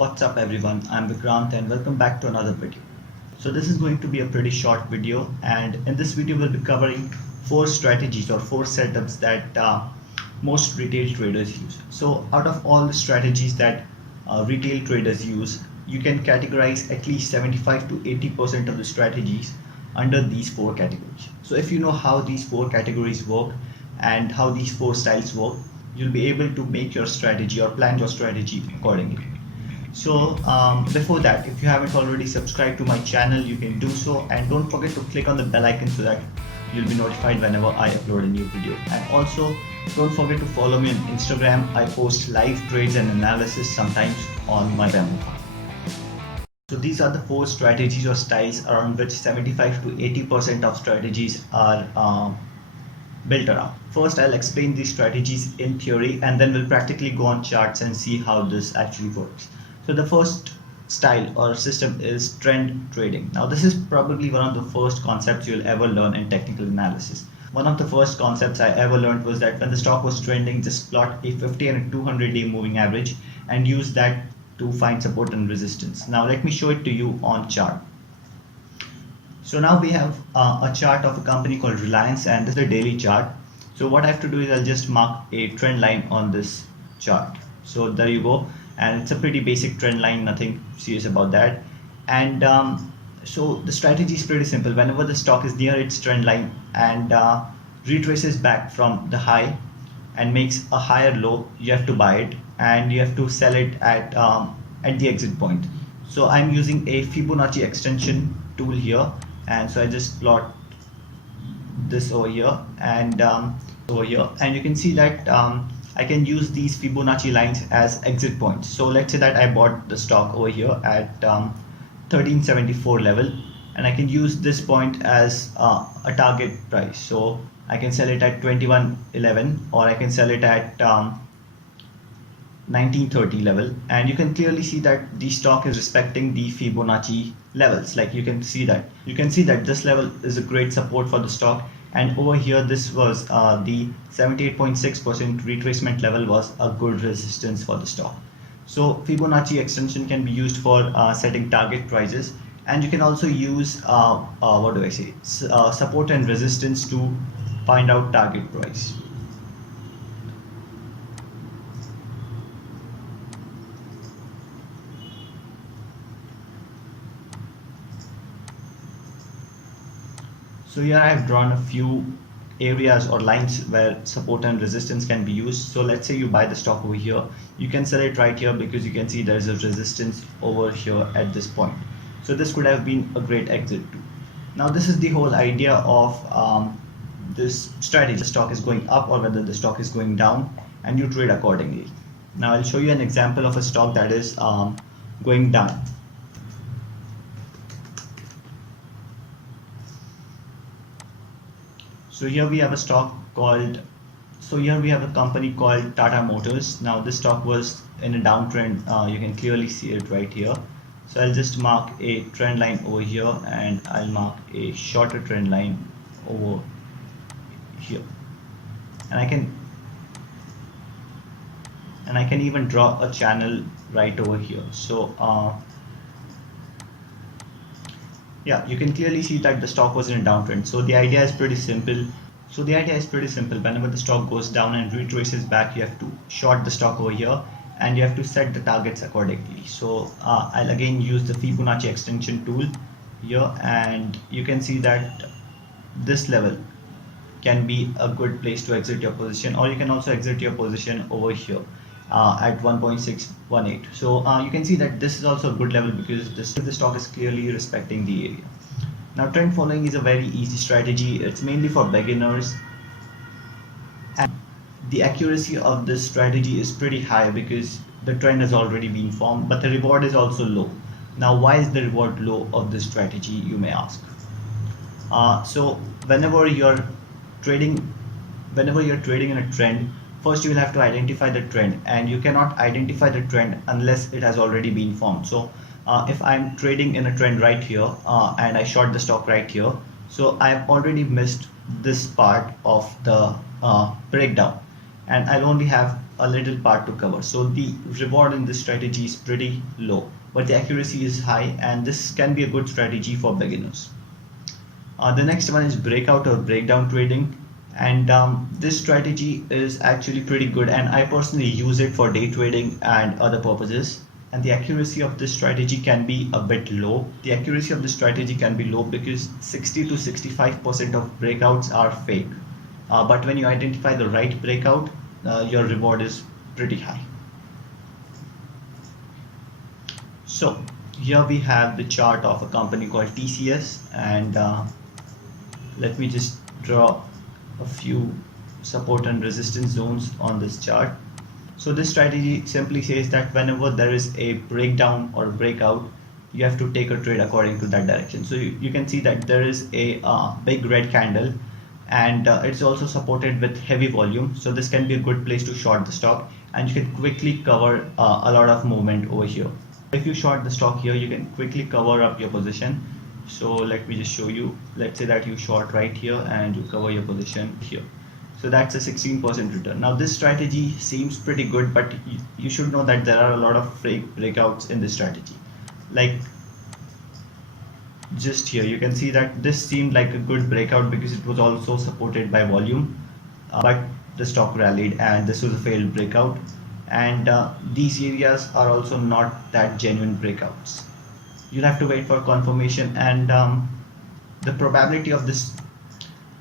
What's up everyone, I'm Vikrant and welcome back to another video. So this is going to be a pretty short video, and in this video we'll be covering 4 strategies or 4 setups that most retail traders use. So out of all the strategies that retail traders use, you can categorize at least 75 to 80% of the strategies under these 4 categories. So if you know how these 4 categories work and how these 4 styles work, you'll be able to make your strategy or plan your strategy accordingly. So before that, if you haven't already subscribed to my channel, you can do so, and don't forget to click on the bell icon so that you'll be notified whenever I upload a new video. And also don't forget to follow me on Instagram. I post live trades and analysis sometimes on my demo. So these are the 4 strategies or styles around which 75 to 80% of strategies are built around. First, I'll explain these strategies in theory, and then we'll practically go on charts and see how this actually works. So the first style or system is trend trading. Now this is probably one of the first concepts you'll ever learn in technical analysis. One of the first concepts I ever learned was that when the stock was trending, just plot a 50 and a 200-day moving average and use that to find support and resistance. Now let me show it to you on chart. So now we have a chart of a company called Reliance, and this is the daily chart. So what I have to do is I'll just mark a trend line on this chart. So there you go, and it's a pretty basic trend line, nothing serious about that. And so the strategy is pretty simple. Whenever the stock is near its trend line and retraces back from the high and makes a higher low, you have to buy it and you have to sell it at the exit point. So I'm using a Fibonacci extension tool here, and so I just plot this over here and over here, and you can see that I can use these Fibonacci lines as exit points. So let's say that I bought the stock over here at 1374 level, and I can use this point as a target price. So I can sell it at 2111, or I can sell it at 1930 level, and you can clearly see that the stock is respecting the Fibonacci levels. Like you can see that this level is a great support for the stock, and over here this was the 78.6% retracement level was a good resistance for the stock. So Fibonacci extension can be used for setting target prices, and you can also use support and resistance to find out target price. So here I have drawn a few areas or lines where support and resistance can be used. So let's say you buy the stock over here, you can sell it right here because you can see there is a resistance over here at this point. So this could have been a great exit too. Now this is the whole idea of this strategy. The stock is going up or whether the stock is going down, and you trade accordingly. Now I'll show you an example of a stock that is going down. So here we have a company called Tata Motors. Now this stock was in a downtrend. You can clearly see it right here. So I'll just mark a trend line over here, and I'll mark a shorter trend line over here. And I can even draw a channel right over here. So yeah, you can clearly see that the stock was in a downtrend. So the idea is pretty simple. Whenever the stock goes down and retraces back, you have to short the stock over here, and you have to set the targets accordingly. So I'll again use the Fibonacci extension tool here, and you can see that this level can be a good place to exit your position, or you can also exit your position over here at 1.618. So you can see that this is also a good level because the stock is clearly respecting the area. Now trend following is a very easy strategy. It's mainly for beginners, and the accuracy of this strategy is pretty high because the trend has already been formed, but the reward is also low. Now why is the reward low of this strategy, you may ask? So whenever you're trading in a trend, first you will have to identify the trend, and you cannot identify the trend unless it has already been formed. So if I'm trading in a trend right here and I short the stock right here, so I've already missed this part of the breakdown, and I'll only have a little part to cover. So the reward in this strategy is pretty low, but the accuracy is high, and this can be a good strategy for beginners. The next one is breakout or breakdown trading, and this strategy is actually pretty good, and I personally use it for day trading and other purposes. And the accuracy of this strategy can be a bit low. The accuracy of this strategy can be low because 60 to 65% of breakouts are fake. But when you identify the right breakout, your reward is pretty high. So here we have the chart of a company called TCS, and let me just draw a few support and resistance zones on this chart. So this strategy simply says that whenever there is a breakdown or breakout, you have to take a trade according to that direction. So you can see that there is a big red candle, and it's also supported with heavy volume. So this can be a good place to short the stock, and you can quickly cover a lot of movement over here. If you short the stock here, you can quickly cover up your position. So let me just show you. Let's say that you short right here and you cover your position here. So that's a 16% return. Now this strategy seems pretty good, but you should know that there are a lot of fake breakouts in this strategy. Like just here, you can see that this seemed like a good breakout because it was also supported by volume, but the stock rallied and this was a failed breakout. And these areas are also not that genuine breakouts. You'll have to wait for confirmation, and the probability of this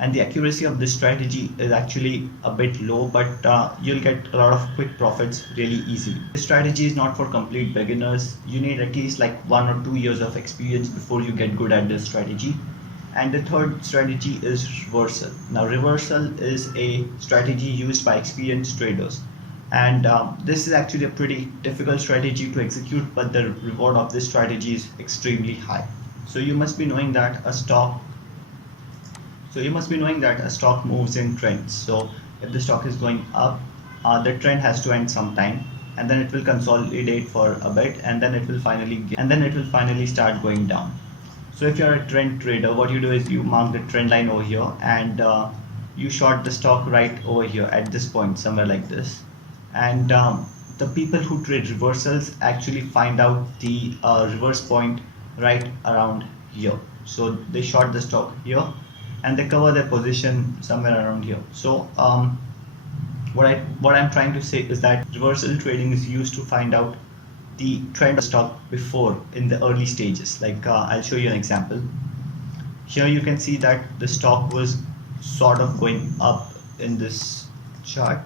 and the accuracy of this strategy is actually a bit low, but you'll get a lot of quick profits really easily. This strategy is not for complete beginners. You need at least like 1 or 2 years of experience before you get good at this strategy. And the third strategy is reversal. Now reversal is a strategy used by experienced traders, and this is actually a pretty difficult strategy to execute, but the reward of this strategy is extremely high. So you must be knowing that a stock moves in trends. So if the stock is going up, the trend has to end sometime, and then it will consolidate for a bit, and then it will finally start going down. So if you're a trend trader, what you do is you mark the trend line over here, and you short the stock right over here at this point, somewhere like this. And the people who trade reversals actually find out the reverse point right around here. So they short the stock here and they cover their position somewhere around here. So what I'm trying to say is that reversal trading is used to find out the trend of stock before, in the early stages. Like I'll show you an example. Here you can see that the stock was sort of going up in this chart.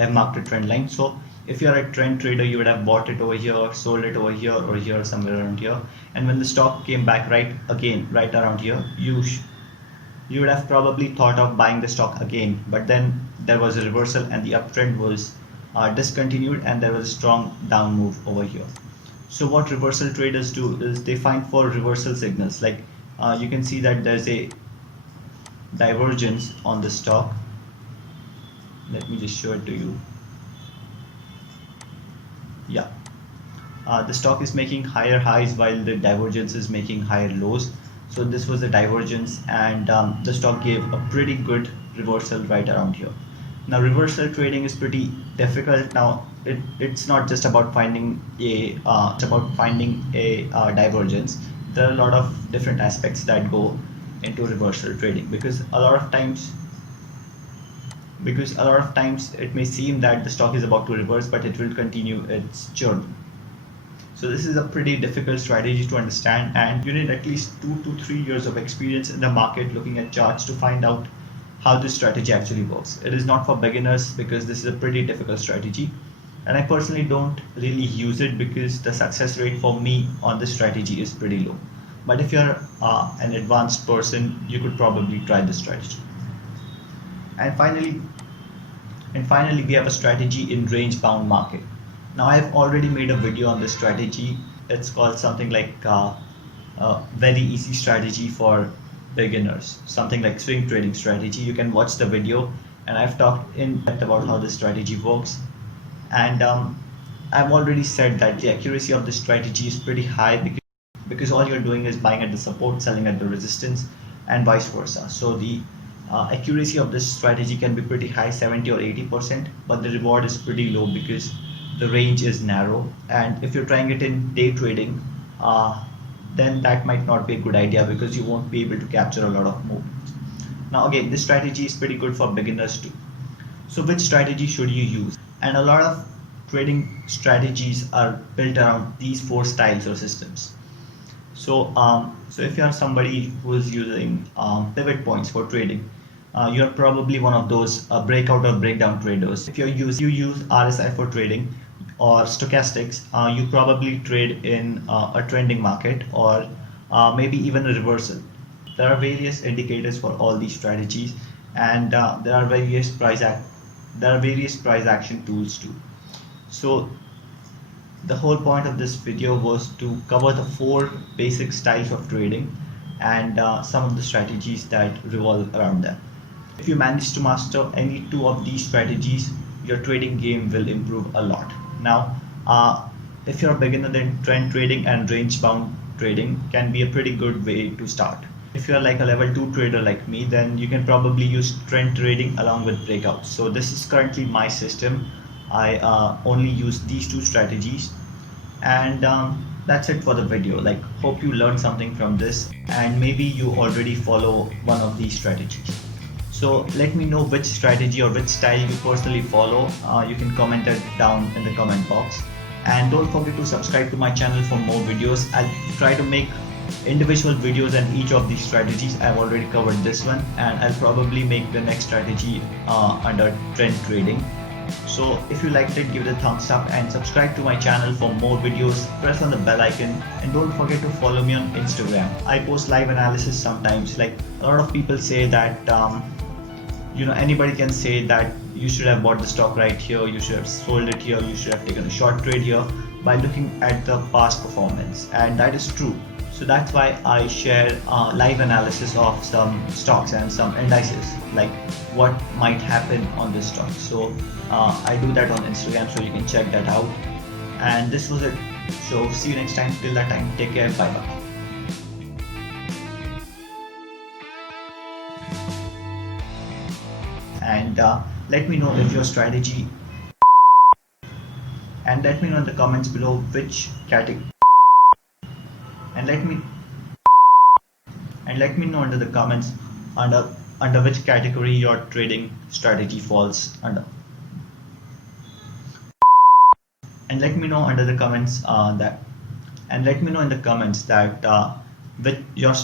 I've marked a trend line. So if you're a trend trader, you would have bought it over here, sold it over here, or here, somewhere around here. And when the stock came back right around here, you would have probably thought of buying the stock again. But then there was a reversal and the uptrend was discontinued, and there was a strong down move over here. So what reversal traders do is they find for reversal signals. Like you can see that there's a divergence on the stock. Let me just show it to you. Yeah, the stock is making higher highs while the divergence is making higher lows. So this was the divergence, and the stock gave a pretty good reversal right around here. Now reversal trading is pretty difficult. Now it's not just about finding a divergence. There are a lot of different aspects that go into reversal trading, because a lot of times it may seem that the stock is about to reverse, but it will continue its journey. So this is a pretty difficult strategy to understand, and you need at least 2 to 3 years of experience in the market looking at charts to find out how this strategy actually works. It is not for beginners because this is a pretty difficult strategy, and I personally don't really use it because the success rate for me on this strategy is pretty low. But if you're an advanced person, you could probably try this strategy. And finally, we have a strategy in range bound market. Now I've already made a video on this strategy. It's called something like a very easy strategy for beginners, something like swing trading strategy. You can watch the video, and I've talked in depth about how this strategy works. And I've already said that the accuracy of this strategy is pretty high because all you're doing is buying at the support, selling at the resistance, and vice versa. So the Accuracy of this strategy can be pretty high, 70 or 80%, but the reward is pretty low because the range is narrow. And if you're trying it in day trading, then that might not be a good idea because you won't be able to capture a lot of movements. Now again, this strategy is pretty good for beginners too. So which strategy should you use? And a lot of trading strategies are built around these four styles or systems. So if you are somebody who is using pivot points for trading, you're probably one of those breakout or breakdown traders. If you use RSI for trading or stochastics, you probably trade in a trending market or maybe even a reversal. There are various indicators for all these strategies, and there are various price action tools too. So the whole point of this video was to cover the four basic styles of trading and some of the strategies that revolve around them. If you manage to master any two of these strategies, your trading game will improve a lot. Now, if you're a beginner, then trend trading and range bound trading can be a pretty good way to start. If you're like a level 2 trader like me, then you can probably use trend trading along with breakouts. So this is currently my system. I only use these two strategies, and that's it for the video. Like, hope you learned something from this, and maybe you already follow one of these strategies. So let me know which strategy or which style you personally follow. You can comment it down in the comment box, and don't forget to subscribe to my channel for more videos. I'll try to make individual videos on each of these strategies. I've already covered this one, and I'll probably make the next strategy under trend trading. So if you liked it, give it a thumbs up and subscribe to my channel for more videos. Press on the bell icon and don't forget to follow me on Instagram. I post live analysis sometimes. Like, a lot of people say that anybody can say that you should have bought the stock right here, you should have sold it here, you should have taken a short trade here by looking at the past performance, and that is true. So that's why I share live analysis of some stocks and some indices, like what might happen on this stock. So I do that on Instagram, so you can check that out. And this was it. So see you next time. Till that time, take care. Bye bye. And let me know if your strategy, and let me know in the comments below which category, and let me know under the comments under which category your trading strategy falls under. And let me know under the comments let me know in the comments that which your